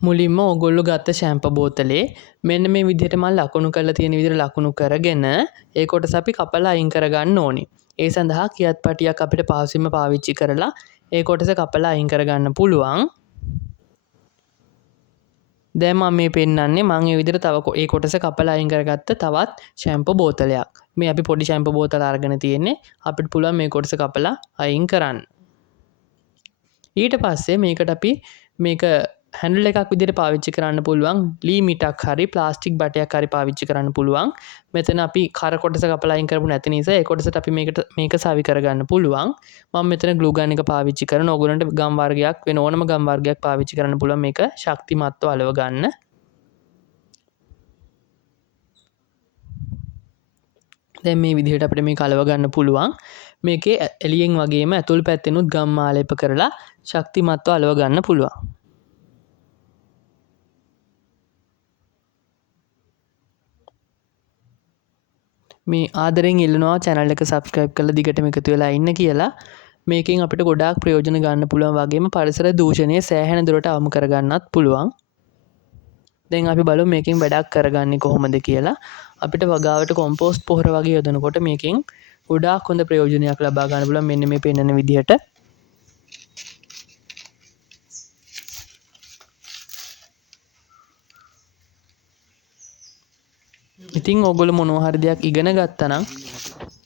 මුලින්ම ඔයගොල්ලෝ ගත්ත ෂැම්පෝ බෝතලේ මෙන්න මේ විදිහට මම ලකුණු කරලා තියෙන විදිහට ලකුණු කරගෙන ඒ කොටස අපි කපලා අයින් කරගන්න ඕනේ. ඒ සඳහා කියත් පටියක් අපිට පහසුවෙන්ම පාවිච්චි කරලා ඒ කොටස කපලා අයින් කරගන්න පුළුවන්. දැන් මම මේ පෙන්නන්නේ මම මේ විදිහට තව ඒ කොටස කපලා අයින් කරගත්ත තවත් ෂැම්පෝ බෝතලයක්. මේ අපි පොඩි ෂැම්පෝ බෝතල අරගෙන තියෙන්නේ. අපිට පුළුවන් මේ කොටස කපලා අයින් කරන්න. ඊට පස්සේ මේකට අපි මේක හැන්ඩල් එකක් විදිහට පාවිච්චි කරන්න පුළුවන්. ලී මිටක් හරි ප්ලාස්ටික් බටයක් හරි පාවිච්චි කරන්න පුළුවන්. මෙතන අපි කර කොටස කපලා අයින් කරපු නැති නිසා ඒ කොටසට අපි මේක සවි කරගන්න පුළුවන්. මම මෙතන ග්ලූ ගන් එක පාවිච්චි කරන ඕගොල්ලන්ට ගම් වර්ගයක් වෙන ඕනම ගම් වර්ගයක් පාවිච්චි කරන්න පුළුවන් මේක ශක්තිමත්ව අලව ගන්න. දැන් මේ විදිහට අපිට මේක අලව ගන්න පුළුවන්. මේකේ එළියෙන් වගේම ඇතුල් පැත්තෙනුත් ගම් ආලේප කරලා ශක්තිමත්ව අලව ගන්න පුළුවන්. මේ ආදරෙන් ඉල්ලනවා channel එක subscribe කරලා දිගටම එකතු වෙලා ඉන්න කියලා. මේකෙන් අපිට ගොඩාක් ප්‍රයෝජන ගන්න පුළුවන් වගේම පරිසර දූෂණය සෑහෙන දුරට අවම කරගන්නත් පුළුවන්. දැන් අපි බලමු මේකෙන් වැඩක් කරගන්නේ කොහොමද කියලා. අපිට වගාවට කොම්පෝස්ට් පොහොර වගේ යොදනකොට මේකෙන් ගොඩාක් හොඳ ප්‍රයෝජනයක් ලබා ගන්න පුළුවන් මෙන්න මේ පෙන්වන විදිහට. ඉතින් ඔයගොල්ලෝ මොනවා හරි දෙයක් ඉගෙන ගත්තා නම්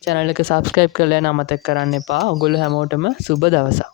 channel එක subscribe කරලා යන්න අමතක කරන්න එපා. ඔයගොල්ලෝ හැමෝටම සුබ දවසක්.